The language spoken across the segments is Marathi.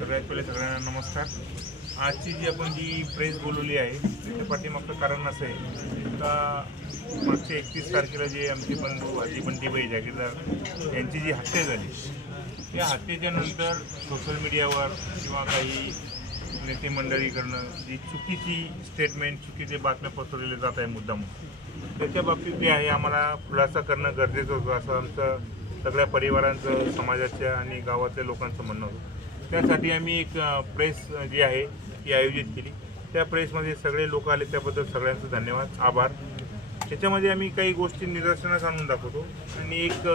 सगळ्यात पहिले सगळ्यांना नमस्कार. आजची जी आपण जी प्रेस बोलवली आहे त्याच्या पाठीमागचं कारण असं आहे का मागच्या एकतीस तारखेला जे आमचे बंधू हाजी बंटीबाई जागीरदार यांची जी हत्या झाली त्या हत्येच्या नंतर सोशल मीडियावर किंवा काही नेते करणं जी चुकीची स्टेटमेंट चुकीचे बातम्या पसरवले जात आहे मुद्दाम त्याच्या बाबतीत जे आहे आम्हाला खुलासा करणं गरजेचं होतं असं आमचं सगळ्या परिवारांचं समाजाच्या आणि गावातल्या लोकांचं म्हणणं होतं. त्यासाठी आम्ही एक प्रेस जी आहे ती आयोजित केली. त्या प्रेसमध्ये सगळे लोक आले त्याबद्दल सगळ्यांचं धन्यवाद आभार. त्याच्यामध्ये आम्ही काही गोष्टी निदर्शनास आणून दाखवतो आणि एक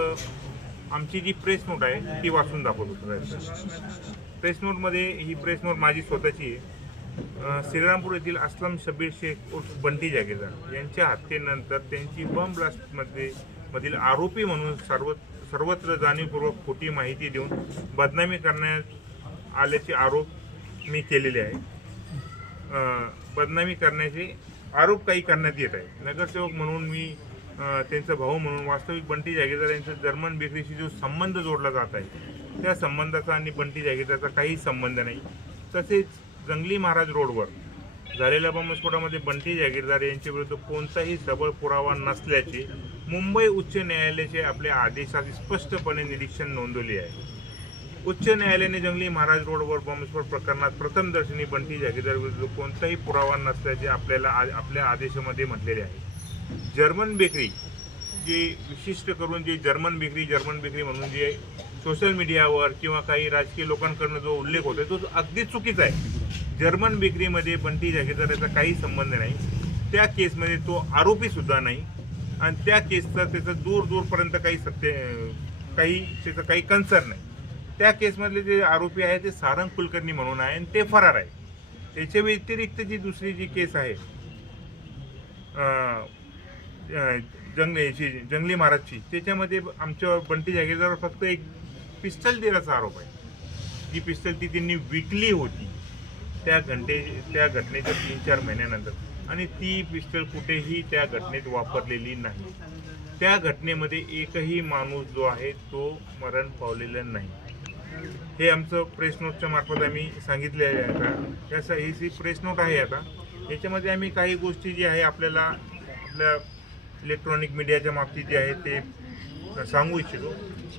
आमची जी प्रेस नोट आहे ती वाचून दाखवतो. सगळ्यांना प्रेस नोटमध्ये ही प्रेस नोट माझी स्वतःची आहे. श्रीरामपूर येथील असलम शबीर शेख उर्फ बंटी जागेदार यांच्या हत्येनंतर त्यांची बम ब्लास्टमध्ये मधील आरोपी म्हणून सर्व सर्वत्र जाणीवपूर्वक खोटी माहिती देऊन बदनामी करण्यात आल्याचे आरोप मी केलेले आहे. बदनामी करण्याचे आरोप काही करण्यात येत आहे नगरसेवक म्हणून मी त्यांचा भाऊ म्हणून वास्तविक बंटी जागीरदार यांचा जर्मन बेकरीशी जो संबंध जोडला जात आहे त्या संबंधाचा आणि बंटी जागीरदारचा काही संबंध नाही. तसेच जंगली महाराज रोडवर झालेल्या बॉम्बस्फोटामध्ये बंटी जागीरदार यांच्या विरुद्ध कोणताही सबळ पुरावा नसल्याचे मुंबई उच्च न्यायालयाचे आपल्या आदेशात स्पष्टपणे निरीक्षण नोंदवले आहे. उच्च न्यायालयाने जंगली महाराज रोडवर बॉम्बस्फोट प्रकरणात प्रथमदर्शनी बंटी जागीरदार विरुद्ध कोणताही पुरावा नसल्याचे आपल्याला आ- आपल्या आदेशामध्ये म्हटलेले आहे. जर्मन बेकरी जे विशिष्ट करून जे जर्मन बेकरी जर्मन बेकरी म्हणून जे सोशल मीडियावर किंवा काही राजकीय लोकांकडून जो उल्लेख होतो तो अगदी चुकीचा आहे. जर्मन बेकरीमध्ये बंटी जागीरदार याचा काही संबंध नाही. त्या केसमध्ये तो आरोपी सुद्धा नाही. आणि त्या केसचा त्याचं दूर दूरपर्यंत काही सत्य काही त्याचं काही कन्सर्न नाही. त्या केसमधले जे आरोपी आहे ते सारंग कुलकर्णी म्हणून आहे आणि ते फरार आहे. त्याच्या व्यतिरिक्त जी दुसरी जी केस आहे अं, जंग याची जंगली महाराजची त्याच्यामध्ये आमच्या बंटी जागीरदार फक्त एक पिस्टल दिल्याचा आरोप आहे. जी पिस्टल ती त्यांनी विकली होती त्या घंटे त्या घटनेच्या तीन चार महिन्यानंतर. आणि ती पिस्टल कुठेही त्या घटनेत वापरलेली नाही. त्या घटनेमध्ये एकही माणूस जो आहे तो मरण पावलेला नाही. हे आमचं प्रेस नोटच्या मार्फत आम्ही सांगितले आहे आता. त्याचा ही जी प्रेस नोट आहे आता याच्यामध्ये आम्ही काही गोष्टी जी आहे आपल्याला आपल्या इलेक्ट्रॉनिक मीडियाच्या बाबतीत जे आहे ते सांगू इच्छितो.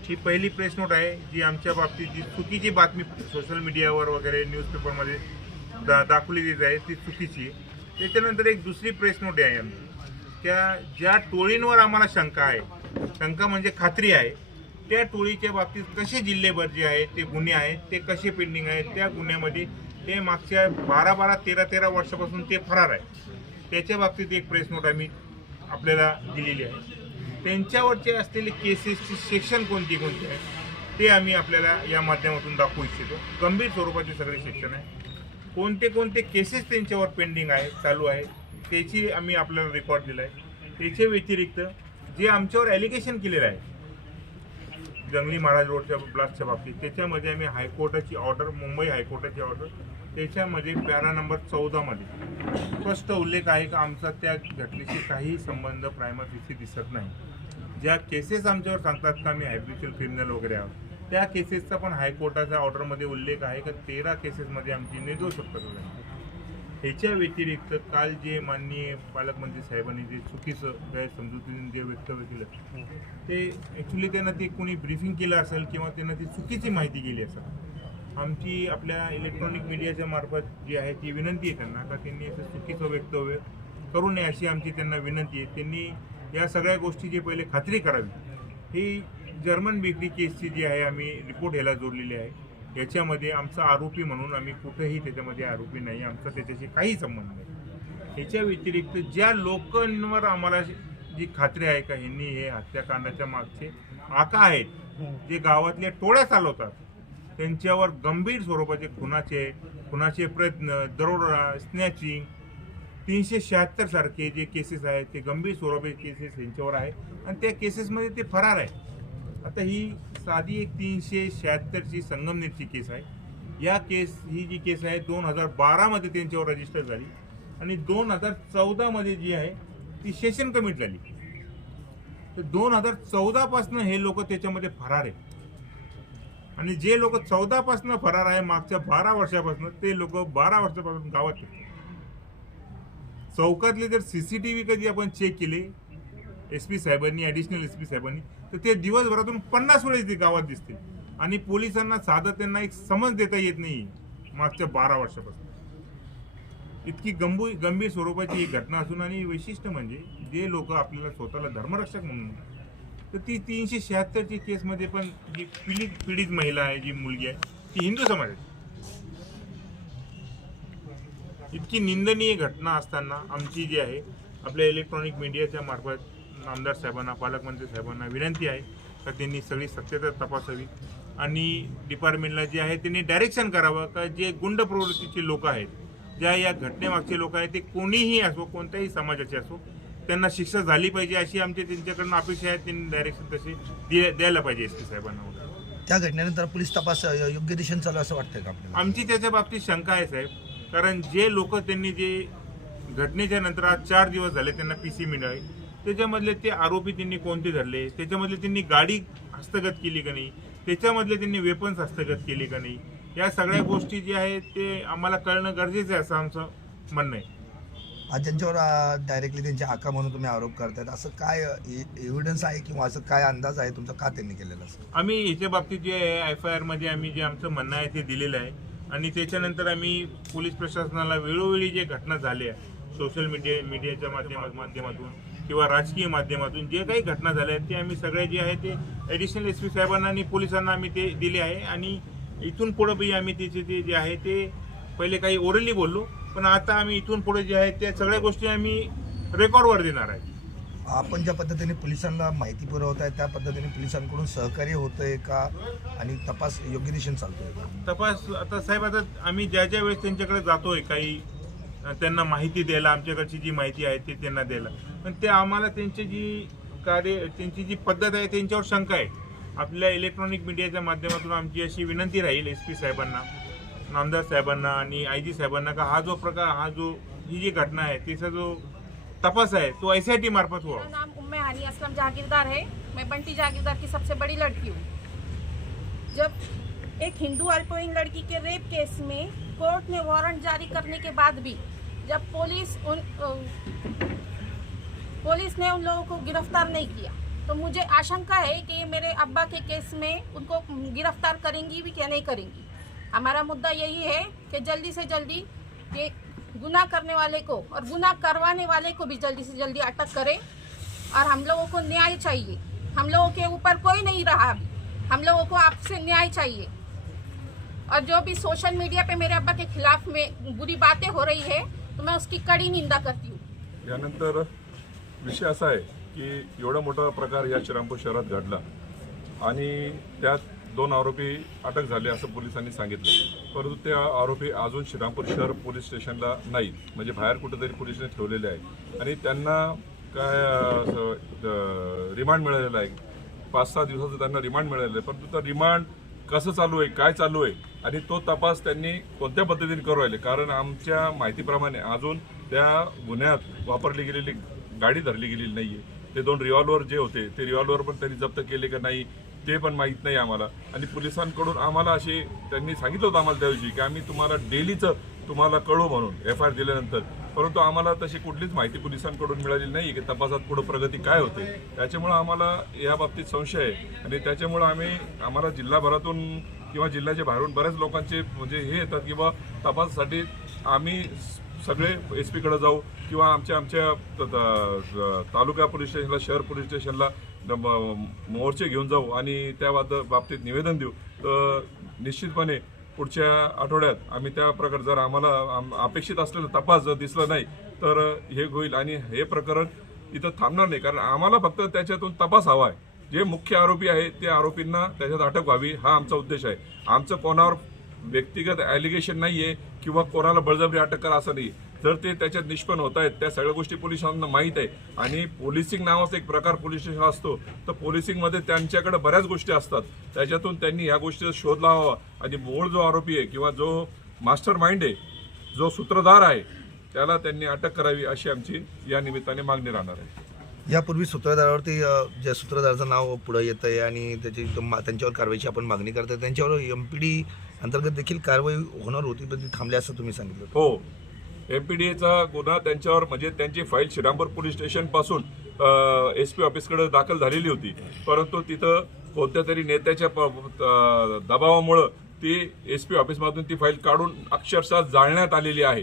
ही पहिली प्रेस नोट आहे जी आमच्या बाबतीत जी चुकीची बातमी सोशल मीडियावर वगैरे न्यूजपेपरमध्ये दा दाखवली जात आहे ती चुकीची त्याच्यानंतर एक दुसरी प्रेस नोट आहे आमची. त्या ज्या टोळींवर आम्हाला शंका आहे शंका म्हणजे खात्री आहे त्या टोळीच्या बाबतीत कसे जिल्हेभर जे आहेत ते गुन्हे आहेत ते कसे पेंडिंग आहेत त्या गुन्ह्यामध्ये ते मागच्या बारा बारा तेरा तेरा वर्षापासून ते फरार आहे त्याच्या बाबतीत एक प्रेस नोट आम्ही आपल्याला दिलेली आहे. त्यांच्यावरचे असलेले केसेसची सेक्शन कोणती कोणती आहे ते आम्ही आपल्याला या माध्यमातून दाखवू इच्छितो. गंभीर स्वरूपाचे सगळे सेक्शन आहे. कोणते कोणते केसेस त्यांच्यावर पेंडिंग आहे चालू आहे त्याची आम्ही आपल्याला रेकॉर्ड दिला आहे त्याच्या व्यतिरिक्त जे आमच्यावर ॲलिगेशन केलेलं आहे जंगली महाराज रोडच्या ब्लास्टच्या बाबतीत. त्याच्यामध्ये आम्ही हायकोर्टाची ऑर्डर मुंबई हायकोर्टाची ऑर्डर. त्याच्यामध्ये पॅरा नंबर चौदामध्ये. स्पष्ट उल्लेख आहे का आमचा त्या घटनेशी काही संबंध प्रायमरीशी दिसत नाही. ज्या केसेस आमच्यावर सांगतात का आम्ही हॅबिच्युअल क्रिमिनल वगैरे आहोत त्या केसेसचा पण हायकोर्टाच्या ऑर्डरमध्ये उल्लेख आहे का तेरा केसेसमध्ये आमची निर्दोषता झाली. ह्याच्या व्यतिरिक्त काल जे माननीय पालकमंत्री साहेबांनी जे चुकीचं गैरसमजुतीने जे वक्तव्य केलं ते ॲक्च्युली त्यांना ते कोणी ब्रीफिंग केलं असेल किंवा त्यांना ती चुकीची माहिती गेली असेल. आमची आपल्या इलेक्ट्रॉनिक मीडियाच्या मार्फत जी आहे ती विनंती आहे त्यांना. का त्यांनी असं चुकीचं वक्तव्य करू नये अशी आमची त्यांना विनंती आहे. त्यांनी या सगळ्या गोष्टीची पहिले खात्री करावी. ही जर्मन बेकरी केसची जी आहे आम्ही रिपोर्ट ह्याला जोडलेली आहे. याच्यामध्ये आमचा आरोपी म्हणून आम्ही कुठेही त्याच्यामध्ये आरोपी नाही आमचा त्याच्याशी काही संबंध नाही. ह्याच्या व्यतिरिक्त ज्या लोकांवर आम्हाला जी खात्री आहे का ह्यांनी हे हत्याकांडाच्या मागचे आका आहेत जे गावातल्या टोळ्या चालवतात त्यांच्यावर गंभीर स्वरूपाचे खुनाचे खुनाचे प्रयत्न दरोडा स्नॅचिंग तीनशे शहात्तर सारखे जे केसेस आहेत ते गंभीर स्वरूपाचे केसेस यांच्यावर आहे आणि त्या केसेसमध्ये ते फरार आहे आता ही साधी एक तीनशे शहात्तरची संगमनेरची केस आहे. या केस ही जी केस आहे दोन हजार बारामध्ये त्यांच्यावर रजिस्टर झाली. आणि दोन हजार चौदामध्ये जी आहे ती सेशन कमिट झाली. तर दोन हजार चौदापासून हे लोक त्याच्यामध्ये फरार आहे आणि जे लोक चौदापासनं फरार आहे मागच्या बारा वर्षापासून ते लोक बारा वर्षापासून गावात चौकातले जर सी सी टी व्ही कधी आपण चेक केले एस पी साहेबांनी ॲडिशनल एस पी साहेबांनी तर ते दिवसभरातून पन्नास वेळेस ते गावात दिसतील. आणि पोलिसांना साधं त्यांना एक समज देता येत नाही मागच्या बारा वर्षापासून. इतकी गंभीर गंभीर स्वरूपाची ही घटना असून आणि वैशिष्ट्य म्हणजे जे लोक आपल्याला स्वतःला धर्मरक्षक म्हणून तर ती तीनशे शहात्तरची केसमध्ये पण जी पीडित पीडित महिला आहे जी मुलगी आहे ती हिंदू समाज आहे इतकी निंदनीय घटना असताना आमची जी आहे आपल्या इलेक्ट्रॉनिक मीडियाच्या मार्फत आमदार साहेबांना पालकमंत्री साहेबांना विनंती आहे का त्यांनी सगळी सत्यता तपासावी आणि डिपार्टमेंटला जे आहे त्यांनी डायरेक्शन करावं का जे गुंड प्रवृत्तीचे लोक आहेत ज्या या घटनेमागचे लोक आहेत ते कोणीही असो कोणत्याही समाजाचे असो त्यांना शिक्षा झाली पाहिजे अशी आमची त्यांच्याकडनं अपेक्षा आहे. त्यांनी डायरेक्शन तसे दे- द्यायला पाहिजे एस पी साहेबांना वगैरे. त्या घटनेनंतर पोलीस तपास योग्य दिशेने चालू असं वाटतंय का आपल्याला? आमची त्याच्या बाबतीत शंका आहे साहेब. कारण जे लोक त्यांनी जे घटनेच्या नंतर आज चार दिवस झाले त्यांना पी सी मिळाली. त्याच्यामधले ते आरोपी त्यांनी कोणते धरले? त्याच्यामधले त्यांनी गाडी हस्तगत केली का नाही? त्याच्यामधले त्यांनी वेपन्स हस्तगत केली का नाही? या सगळ्या गोष्टी जे आहेत ते आम्हाला कळणं गरजेचं आहे असं आमचं म्हणणं आहे. आज ज्यांच्यावर डायरेक्टली त्यांचे आका म्हणून तुम्ही आरोप करतायत असं काय एव्हिडन्स आहे किंवा असं काय अंदाज आहे तुमचा? का त्यांनी केलेला असं? आम्ही याच्या बाबतीत जे एफ आय आरमध्ये आम्ही जे आमचं म्हणणं आहे ते दिलेलं आहे. आणि त्याच्यानंतर आम्ही पोलीस प्रशासनाला वेळोवेळी जे घटना झाल्या सोशल मीडिया मीडियाच्या माध्यमा माध्यमातून किंवा राजकीय माध्यमातून जे काही घटना झाल्या आहेत ते आम्ही सगळे जे आहे ते ॲडिशनल एस पी साहेबांना आणि पोलिसांना आम्ही ते दिले आहे. आणि इथून पुढं बी आम्ही त्याचे ते जे आहे ते पहिले काही ओरली बोललो पण आता आम्ही इथून पुढे जे आहे त्या सगळ्या गोष्टी आम्ही रेकॉर्डवर देणार आहे. आपण ज्या पद्धतीने पोलिसांना माहिती पुरवत आहे त्या पद्धतीने पोलिसांकडून सहकार्य होतंय का? आणि तपास योग्य दिशेने चालतोय का? तपास आता साहेब आता आम्ही ज्या ज्या वेळेस त्यांच्याकडे जातोय काही त्यांना माहिती द्यायला आमच्याकडची जी माहिती आहे ती त्यांना द्यायला. पण ते आम्हाला त्यांची जी कार्य त्यांची जी पद्धत आहे त्यांच्यावर शंका आहे. आपल्या इलेक्ट्रॉनिक मीडियाच्या माध्यमातून आमची अशी विनंती राहील एस पी साहेबांना नामदार साहेबांना आणि आय जी साहेबांना का हा जो प्रकार हा जो ही जी घटना आहे तिचा जो तपास आहे तो एस आय टी मार्फत मेरा नाम उम्मे हानी असलम जागीरदार है। मैं बंटी जागीरदार की सबसे बड़ी लड़की हूँ। जब एक हिंदू अल्पोइन लड़की के रेप केस में कोर्ट ने वारंट जारी करने के बाद भी जब पुलिस उन पुलिस ने उन लोगों को गिरफ़्तार नहीं किया। तो मुझे आशंका है कि मेरे अब्बा के केस में उनको गिरफ़्तार करेंगी भी क्या नहीं करेंगी। हमारा मुद्दा यही है कि जल्दी से जल्दी ये गुनाह करने वाले को और गुनाह करवाने वाले को भी जल्दी से जल्दी अटक करें और हम लोगों को न्याय चाहिए। हम लोगों के ऊपर कोई नहीं रहा हम लोगों को आपसे न्याय चाहिए। और जो भी सोशल मीडिया पे मेरे अब्बा के खिलाफ में बुरी बातें हो रही है तो मैं उसकी कड़ी निंदा करती हूँ। विषय असा आहे की एवढा मोठा प्रकार या श्रीरामपूर शहरात घडला आणि त्यात दोन आरोपी अटक झाले असं पोलिसांनी सांगितलं. परंतु त्या आरोपी अजून श्रीरामपूर शहर पोलीस स्टेशनला नाही म्हणजे बाहेर कुठेतरी पोलिसने ठेवलेले आहे आणि त्यांना काय असं, रिमांड मिळालेला आहे. पाच सहा दिवसाचं त्यांना रिमांड मिळालेलं आहे. परंतु तर रिमांड कसं चालू आहे काय चालू आहे आणि तो तपास त्यांनी कोणत्या पद्धतीने करू राहिले? कारण आमच्या माहितीप्रमाणे अजून त्या गुन्ह्यात वापरली गेलेली गाडी धरली गेलेली नाहीये. ते दोन रिव्हॉल्वर जे होते ते रिव्हॉल्वर पण त्यांनी जप्त केले का नाही ते पण माहीत नाही आम्हाला. आणि पोलिसांकडून आम्हाला असे त्यांनी सांगितलं होतं आम्हाला त्या दिवशी की आम्ही तुम्हाला डेलीचं तुम्हाला कळू म्हणून एफ आय आर दिल्यानंतर. परंतु आम्हाला तशी कुठलीच माहिती पोलिसांकडून मिळालेली नाही की तपासात पुढं प्रगती काय होते. त्याच्यामुळं आम्हाला या बाबतीत संशय आहे. आणि त्याच्यामुळं आम्ही आम्हाला जिल्हाभरातून किंवा जिल्ह्याच्या बाहेरून बऱ्याच लोकांचे म्हणजे हे येतात की बा तपासासाठी आम्ही सगळे एस पीकडे जाऊ किंवा आमच्या आमच्या तालुका पोलीस स्टेशनला शहर पोलीस स्टेशनला म- मोर्चे घेऊन जाऊ आणि त्या बाब- बाबतीत निवेदन देऊ. तर निश्चितपणे पुढच्या आठवड्यात आम्ही त्या प्रकार जर आम्हाला अपेक्षित असलेला तपास जर दिसला नाही तर हे होईल आणि हे प्रकरण इथं थांबणार नाही. कारण आम्हाला फक्त त्याच्यातून तपास हवा आहे. जे मुख्य आरोपी आहे त्या आरोपींना त्याच्यात अटक व्हावी हा आमचा उद्देश आहे. आमचं कोणावर व्यक्तिगत ॲलिगेशन नाही आहे किंवा कोणाला बळजबरी अटक करा असं नाही. जर ते त्याच्यात निष्पन्न होत आहेत त्या सगळ्या गोष्टी पोलिसांना माहीत आहे. आणि पोलिसिंग नावाचा एक प्रकार पोलीस स्टेशन असतो. तर पोलिसिंगमध्ये त्यांच्याकडे बऱ्याच गोष्टी असतात. त्याच्यातून त्यांनी या गोष्टीचा शोध लावावा. आणि मूळ जो आरोपी आहे किंवा जो मास्टर माइंड आहे जो सूत्रधार आहे त्याला त्यांनी अटक करावी अशी आमची या निमित्ताने मागणी राहणार आहे. यापूर्वी सूत्रधारावरती ज्या सूत्रधाराचं नाव पुढं येतं आहे आणि त्याची मा- त्यांच्यावर कारवाईची आपण मागणी करताय त्यांच्यावर एम पी डी अंतर्गत देखील कारवाई होणार होती पण ती थांबली असं तुम्ही सांगितलं. हो. एम पी डी एचा गुन्हा त्यांच्यावर म्हणजे त्यांची फाईल श्रीरामपूर पोलीस स्टेशनपासून एस पी ऑफिसकडे दाखल झालेली होती. परंतु तिथं कोणत्या तरी नेत्याच्या प- दबावामुळं ती एस पी ऑफिसमधून ती फाईल काढून अक्षरशः जाळण्यात आलेली आहे.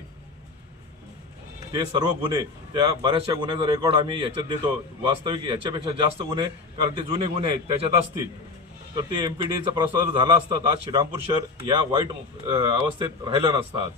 ते सर्व गुन्हे त्या बऱ्याचशा गुन्ह्याचा रेकॉर्ड आम्ही याच्यात देतो. वास्तविक याच्यापेक्षा जास्त गुन्हे कारण ते जुने गुन्हे आहेत त्याच्यात असतील. तर ते एम पी डीचा प्रसार झाला असता तर आज श्रीरामपूर शहर या वाईट अवस्थेत राहिलं नसतं आज.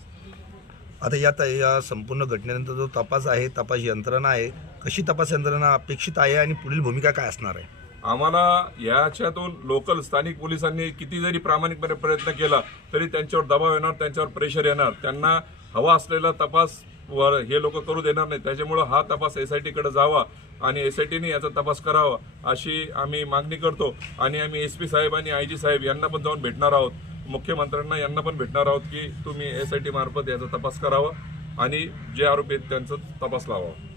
आता या या संपूर्ण घटनेनंतर जो तपास आहे तपास यंत्रणा आहे कशी तपास यंत्रणा अपेक्षित आहे आणि पुढील भूमिका काय असणार आहे? आम्हाला याच्यातून लोकल स्थानिक पोलिसांनी किती जरी प्रामाणिकपणे प्रयत्न केला तरी त्यांच्यावर दबाव येणार त्यांच्यावर प्रेशर येणार. त्यांना हवा असलेला तपास वर हे लोक करू देणार नाही. त्याच्यामुळं हा तपास एस आय टीकडे जावा. आणि एस आय टीने याचा तपास करावा अशी आम्ही मागणी करतो. आणि आम्ही एस पी साहेब आणि आय जी साहेब यांना पण जाऊन भेटणार आहोत. मुख्यमंत्र्यांना यांना पण भेटणार आहोत की तुम्ही एस आय टी मार्फत याचा तपास करावा आणि जे आरोपी आहेत त्यांचा तपास लावावा.